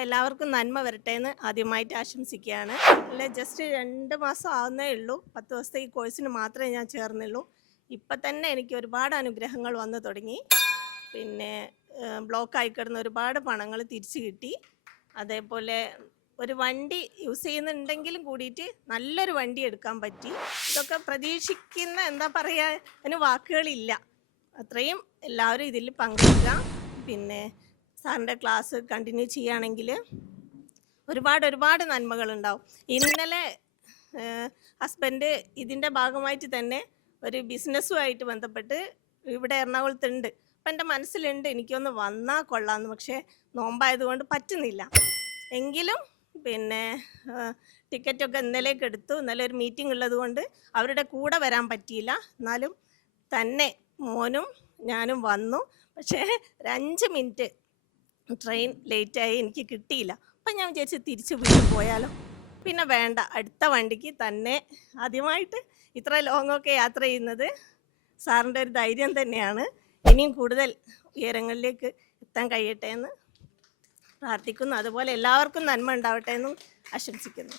അപ്പോൾ എല്ലാവർക്കും നന്മ വരട്ടെ എന്ന് ആദ്യമായിട്ട് ആശംസിക്കുകയാണ്. അല്ല, ജസ്റ്റ് 2 മാസം ആവുന്നേ ഉള്ളൂ. 10 ദിവസത്തെ ഈ കോഴ്സിന് മാത്രമേ ഞാൻ ചേർന്നുള്ളൂ. ഇപ്പം തന്നെ എനിക്ക് ഒരുപാട് അനുഗ്രഹങ്ങൾ വന്നു തുടങ്ങി. പിന്നെ ബ്ലോക്കായി കിടന്ന ഒരുപാട് പണങ്ങൾ തിരിച്ചു കിട്ടി. അതേപോലെ ഒരു വണ്ടി യൂസ് ചെയ്യുന്നുണ്ടെങ്കിലും കൂടിയിട്ട് നല്ലൊരു വണ്ടി എടുക്കാൻ പറ്റി. ഇതൊക്കെ പ്രതീക്ഷിക്കുന്ന എന്താ പറയുക, അതിന് വാക്കുകളില്ല. അത്രയും എല്ലാവരും ഇതിൽ പങ്കെടുക്കുക. പിന്നെ സാറിൻ്റെ ക്ലാസ് കണ്ടിന്യൂ ചെയ്യുകയാണെങ്കിൽ ഒരുപാട് നന്മകളുണ്ടാവും. ഇന്നലെ ഹസ്ബൻഡ് ഇതിൻ്റെ ഭാഗമായിട്ട് തന്നെ ഒരു ബിസിനസ്സുമായിട്ട് ബന്ധപ്പെട്ട് ഇവിടെ എറണാകുളത്തുണ്ട്. അപ്പം എൻ്റെ മനസ്സിലുണ്ട് എനിക്കൊന്ന് വന്നാൽ കൊള്ളാമെന്ന്. പക്ഷേ നോമ്പായതുകൊണ്ട് പറ്റുന്നില്ല. എങ്കിലും പിന്നെ ടിക്കറ്റൊക്കെ ഇന്നലേക്ക് എടുത്തു. ഇന്നലെ ഒരു മീറ്റിംഗ് ഉള്ളത് കൊണ്ട് അവരുടെ കൂടെ വരാൻ പറ്റിയില്ല. എന്നാലും തന്നെ മോനും ഞാനും വന്നു. പക്ഷേ ഒരു 5 മിനിറ്റ് ട്രെയിൻ ലേറ്റായി, എനിക്ക് കിട്ടിയില്ല. അപ്പം ഞാൻ വിചാരിച്ച് തിരിച്ച് വീട്ടിൽ പോയാലോ. പിന്നെ വേണ്ട, അടുത്ത വണ്ടിക്ക് തന്നെ. ആദ്യമായിട്ട് ഇത്ര ലോങ്ങൊക്കെ യാത്ര ചെയ്യുന്നത് സാറിൻ്റെ ഒരു ധൈര്യം തന്നെയാണ്. ഇനിയും കൂടുതൽ ഉയരങ്ങളിലേക്ക് എത്താൻ കഴിയട്ടെ എന്ന് പ്രാർത്ഥിക്കുന്നു. അതുപോലെ എല്ലാവർക്കും നന്മ ഉണ്ടാവട്ടെ എന്നും ആശംസിക്കുന്നു.